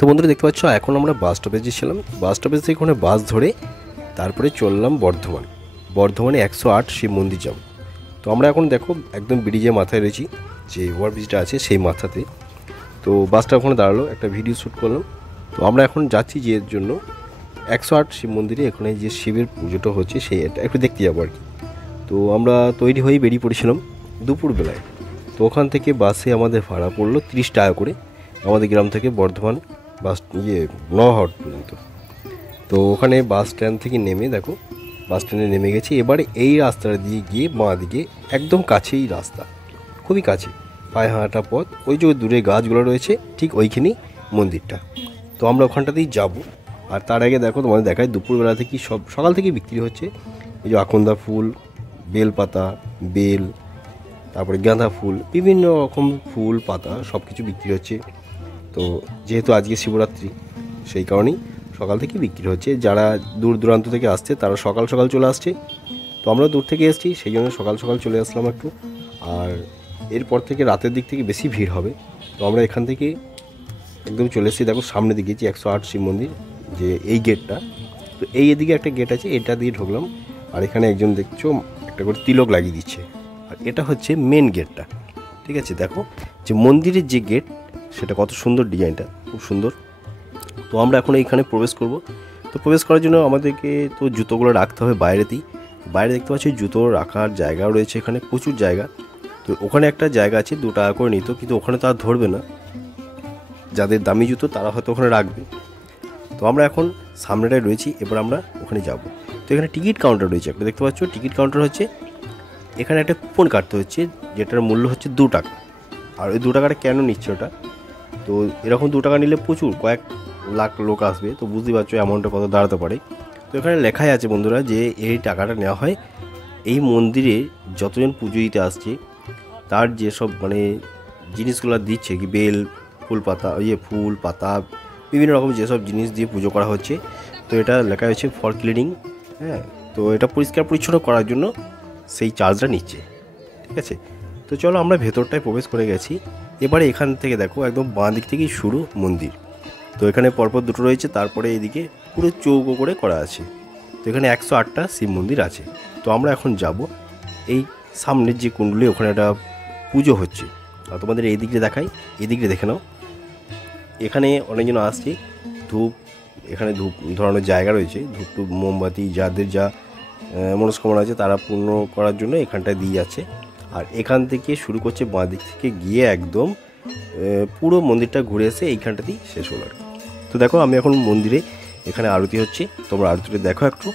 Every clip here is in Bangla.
তো বন্ধুরা দেখতে পাচ্ছ এখন আমরা বাস স্টপেজে ছিলাম। বাস স্টপেজ থেকে ওখানে বাস ধরে তারপরে চললাম বর্ধমানে 108 শিব মন্দির যাব। তো আমরা এখন দেখো একদম ব্রিজের মাথায় রয়েছি, যে ওভারব্রিজটা আছে সেই মাথাতে। তো বাসটা ওখানে দাঁড়ালো, একটা ভিডিও শ্যুট করলাম। তো আমরা এখন যাচ্ছি যে এর জন্য 108 শিব মন্দিরে, এখানে যে শিবের পুজোটা হচ্ছে সেইটা একটু দেখতে যাবো আর কি। তো আমরা তৈরি হয়ে বেরিয়ে পড়েছিলাম দুপুরবেলায়। তো ওখান থেকে বাসে আমাদের ভাড়া পড়লো 30 টাকা করে, আমাদের গ্রাম থেকে বর্ধমান বাস নওহাট পর্যন্ত। তো ওখানে বাস স্ট্যান্ড থেকে নেমে দেখো বাস স্ট্যান্ডে নেমে গেছি। এবারে এই রাস্তাটা দিয়ে গিয়ে বাঁ দিকে একদম কাছেই রাস্তা, খুবই কাছে, পায়ে হাঁটা পথ। ওই যে দূরে গাছগুলো রয়েছে ঠিক ওইখানেই মন্দিরটা। তো আমরা ওখানটাতেই যাব। আর তার আগে দেখো তোমাদের দেখায় দুপুরবেলা থেকে সকাল থেকে বিক্রি হচ্ছে এই যে আকন্দা ফুল, বেলপাতা, বেল, তারপরে গাঁদা ফুল, বিভিন্ন রকম ফুল পাতা সব কিছু বিক্রি হচ্ছে। তো যেহেতু আজকে শিবরাত্রি সেই কারণেই সকাল থেকে বিক্রি হচ্ছে। যারা দূর দূরান্ত থেকে আসছে তারা সকাল সকাল চলে আসছে। তো আমরা দূর থেকে এসেছি সেই জন্য সকাল সকাল চলে আসলাম একটু। আর এরপর থেকে রাতের দিক থেকে বেশি ভিড় হবে। তো আমরা এখান থেকে একদম চলে এসেছি, দেখো সামনে দিকে যে 108 শিব মন্দির, যে এই গেটটা। তো এই এদিকে একটা গেট আছে, এটা দিয়ে ঢুকলাম। আর এখানে একজন দেখছো একটা করে তিলক লাগিয়ে দিচ্ছে। আর এটা হচ্ছে মেন গেটটা, ঠিক আছে। দেখো যে মন্দিরের যে গেট সেটা কত সুন্দর, ডিজাইনটা খুব সুন্দর। তো আমরা এখন এইখানে প্রবেশ করব। তো প্রবেশ করার জন্য আমাদেরকে তো জুতোগুলো রাখতে হবে বাইরেতেই। বাইরে দেখতে পাচ্ছি জুতো রাখার জায়গাও রয়েছে, এখানে প্রচুর জায়গা। তো ওখানে একটা জায়গা আছে 2 টাকা করে নিত, কিন্তু ওখানে তো আর ধরবে না, যাদের দামি জুতো তারা হয়তো ওখানে রাখবে। তো আমরা এখন সামনেটায় রয়েছি, এবার আমরা ওখানে যাব। তো এখানে টিকিট কাউন্টার রয়েছে একটা, দেখতে পাচ্ছ টিকিট কাউন্টার হচ্ছে। এখানে একটা কুপন কাটতে হচ্ছে, যেটার মূল্য হচ্ছে 2 টাকা। আর ওই 2 টাকাটা কেন নিচ্ছে ওটা, তো এরকম 2 টাকা নিলে প্রচুর কয়েক লাখ লোক আসবে, তো বুঝতেই পারছো অ্যামাউন্টটা কত দাঁড়াতে পারে। তো এখানে লেখাই আছে বন্ধুরা যে এই টাকাটা নেওয়া হয় এই মন্দিরে যতজন পুজো দিতে আসছে তার যেসব জিনিসগুলো দিচ্ছে, কি বেল, ফুল পাতা, ফুল পাতা, বিভিন্ন রকম যেসব জিনিস দিয়ে পুজো করা হচ্ছে। তো এটা লেখা হয়েছে ফর ক্লিনিং, হ্যাঁ। তো এটা পরিষ্কার পরিচ্ছন্ন করার জন্য সেই চার্জটা নিচ্ছে, ঠিক আছে। তো চলো আমরা ভেতরটায় প্রবেশ করে গেছি। এবারে এখান থেকে দেখো একদম বাঁ দিক থেকেই শুরু মন্দির। তো এখানে পরপর দুটো রয়েছে, তারপরে এদিকে পুরো চৌকো করে করা আছে। তো এখানে 108টা শিব মন্দির আছে। তো আমরা এখন যাব এই সামনের যে কুণ্ডলী, ওখানে একটা পুজো হচ্ছে। আর তোমাদের এই দিকটা দেখাই, এই দিকটা দেখে নাও। এখানে অনেকজন আসছে, ধূপ, এখানে ধূপ ধরানোর জায়গা রয়েছে, ধূপ টুপ মোমবাতি যাদের যা মনস্কামনা আছে তারা পূর্ণ করার জন্য এখানটায় দিয়ে যাচ্ছে। আর এখান থেকে শুরু করছে বাঁ দিক থেকে গিয়ে একদম পুরো মন্দিরটা ঘুরে এসে এইখানটাতেই শেষ হলো আর কি। তো দেখো আমি এখন মন্দিরে, এখানে আরতি হচ্ছে, তোমরা আরতিটা দেখো একটু।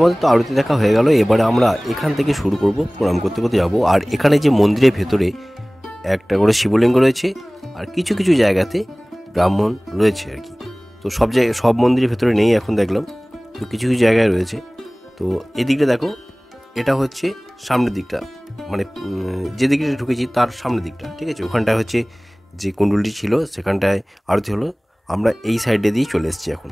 আমাদের তো আরতি দেখা হয়ে গেল। এবারে আমরা এখান থেকে শুরু করব, প্রণাম করতে করতে যাবো। আর এখানে যে মন্দিরের ভেতরে একটা করে শিবলিঙ্গ রয়েছে, আর কিছু কিছু জায়গাতে ব্রাহ্মণ রয়েছে আর কি। তো সব জায়গায়, সব মন্দিরের ভেতরে নেই এখন দেখলাম, তো কিছু কিছু জায়গায় রয়েছে। তো এদিকটা দেখো, এটা হচ্ছে সামনের দিকটা, মানে যে দিকটা ঢুকেছি তার সামনের দিকটা, ঠিক আছে। ওখানটায় হচ্ছে যে কুণ্ডলটি ছিল সেখানটায় আরতি হলো। আমরা এই সাইডে দিয়ে চলে এসেছি এখন।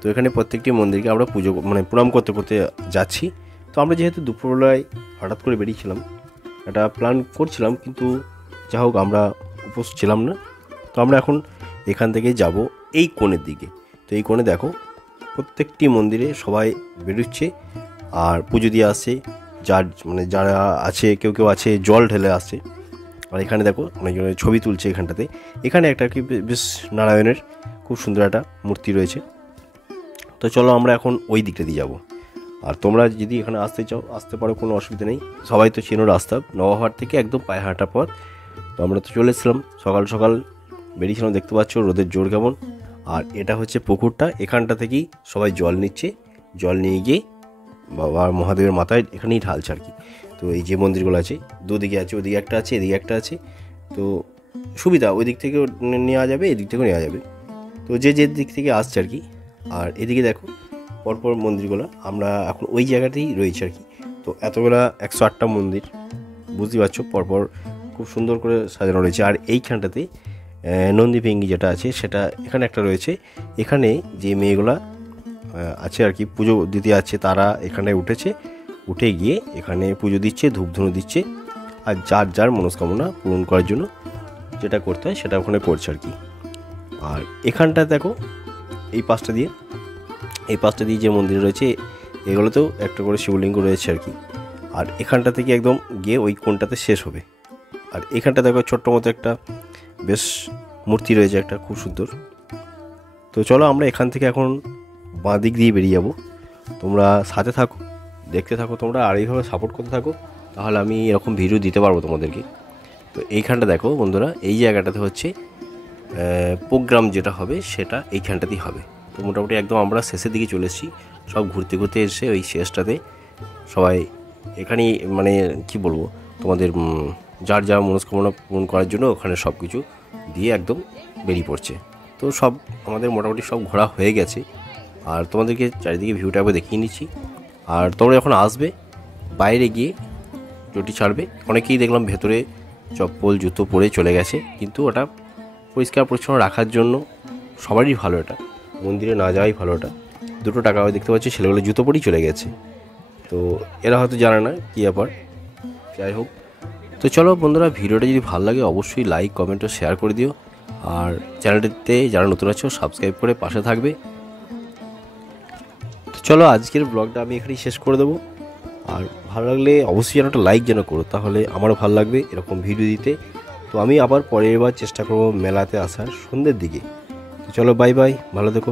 তো এখানে প্রত্যেকটি মন্দিরকে আমরা পুজো মানে প্রণাম করতে করতে যাচ্ছি। তো আমরা যেহেতু দুপুরবেলায় হঠাৎ করে বেরিয়েছিলাম, একটা প্ল্যান করছিলাম, কিন্তু যা হোক আমরা উপোস ছিলাম না। তো আমরা এখন এখান থেকে যাব এই কোণের দিকে। তো এই কোণে দেখো প্রত্যেকটি মন্দিরে সবাই বেরোচ্ছে আর পুজো দিয়ে আসছে। যার মানে যারা আছে, কেউ কেউ আছে জল ঢেলে আসছে। আর এখানে দেখো অনেকজনের ছবি তুলছে এখানটাতে। এখানে একটা কি বেশ নারায়ণের খুব সুন্দর একটা মূর্তি রয়েছে। তো চলো আমরা এখন ওই দিকটা দিয়ে যাবো। আর তোমরা যদি এখানে আসতে চাও আসতে পারো, কোনো অসুবিধা নেই। সবাই তো চেনো রাস্তা, নবাবহাট থেকে একদম পায়ে হাঁটা পথ। তো আমরা তো চলে এসেছিলাম, সকাল সকাল বেরিয়েছিলাম, দেখতে পাচ্ছ রোদের জোর কেমন। আর এটা হচ্ছে পুকুরটা, এখানটা থেকেই সবাই জল নিচ্ছে। জল নিয়ে গিয়ে বাবা মহাদেবের মাথায় এখানেই ঢালছে আর কি। তো এই যে মন্দিরগুলো আছে দুদিকে আছে, ওদিকে একটা আছে, এদিকে একটা আছে। তো সুবিধা, ওই দিক থেকেও নেওয়া যাবে, এদিক থেকেও নেওয়া যাবে। তো যে যে দিক থেকে আসছে আর কি। আর এদিকে দেখো পরপর মন্দিরগুলো, আমরা এখন ওই জায়গাতেই রয়েছে আর কি। তো এতগুলা 108টা মন্দির, বুঝতে পারছো, পরপর খুব সুন্দর করে সাজানো রয়েছে। আর এইখানটাতে নন্দী ভেঙ্গি যেটা আছে সেটা এখানে একটা রয়েছে। এখানে যে মেয়েগুলা আছে আর কি, পুজো দিতে আছে, তারা এখানে উঠে গিয়ে এখানে পুজো দিচ্ছে, ধূপধুনো দিচ্ছে। আর যার যার মনস্কামনা পূরণ করার জন্য যেটা করতে হয় সেটা ওখানে করছে আর কি। আর এখানটা দেখো এই পাশটা দিয়ে যে মন্দির রয়েছে, এগুলোতেও একটা করে শিবলিঙ্গ রয়েছে আর কি। আর এখানটা থেকে একদম গিয়ে ওই কোণটাতে শেষ হবে। আর এখানটা দেখো ছোট্ট মতো একটা বেশ মূর্তি রয়েছে একটা, খুব সুন্দর। তো চলো আমরা এখান থেকে এখন বাঁ দিক দিয়ে বেরিয়ে যাব। তোমরা সাথে থাকো, দেখতে থাকো তোমরা, আর এইভাবে সাপোর্ট করতে থাকো, তাহলে আমি এরকম ভিডিও দিতে পারবো তোমাদেরকে। তো এইখানটা দেখো বন্ধুরা, এই জায়গাটাতে হচ্ছে প্রোগ্রাম যেটা হবে সেটা এইখানটাতেই হবে। তো মোটামুটি একদম আমরা শেষের দিকে চলে এসেছি, সব ঘুরতে ঘুরতে এসে ওই শেষটাতে সবাই এখানেই, মানে কি বলবো তোমাদের, যার যা মনস্কামনা পূরণ করার জন্য ওখানে সব কিছু দিয়ে একদম বেরিয়ে পড়ছে। তো সব আমাদের মোটামুটি সব ঘোরা হয়ে গেছে। আর তোমাদেরকে চারিদিকে ভিউটা একবার দেখিয়ে নিচ্ছি। আর তোমরা যখন আসবে বাইরে গিয়ে চটি ছাড়বে, অনেকেই দেখলাম ভেতরে চপ্পল জুতো পরে চলে গেছে, কিন্তু ওটা পরিষ্কার পরিচ্ছন্ন রাখার জন্য সবারই ভালো, এটা মন্দিরে না যাওয়াই ভালো। ওটা 2 টাকা দেখতে পাচ্ছি ছেলেগুলো জুতো পরেই চলে গেছে। তো এরা হয়তো জানে না কী ব্যাপার, যাই হোক। তো চলো বন্ধুরা, ভিডিওটা যদি ভালো লাগে অবশ্যই লাইক কমেন্ট ও শেয়ার করে দিও। আর চ্যানেলটিতে যারা নতুন আছো সাবস্ক্রাইব করে পাশে থাকবে। তো চলো আজকের ব্লগটা আমি এখানেই শেষ করে দেবো। আর ভালো লাগলে অবশ্যই যেন একটা লাইক যেন করো, তাহলে আমারও ভালো লাগবে এরকম ভিডিও দিতে। তো আমি আবার পরের বার চেষ্টা করবো মেলাতে আসার সন্ধ্যের দিকে। তো চলো বাই বাই, ভালো থেকো।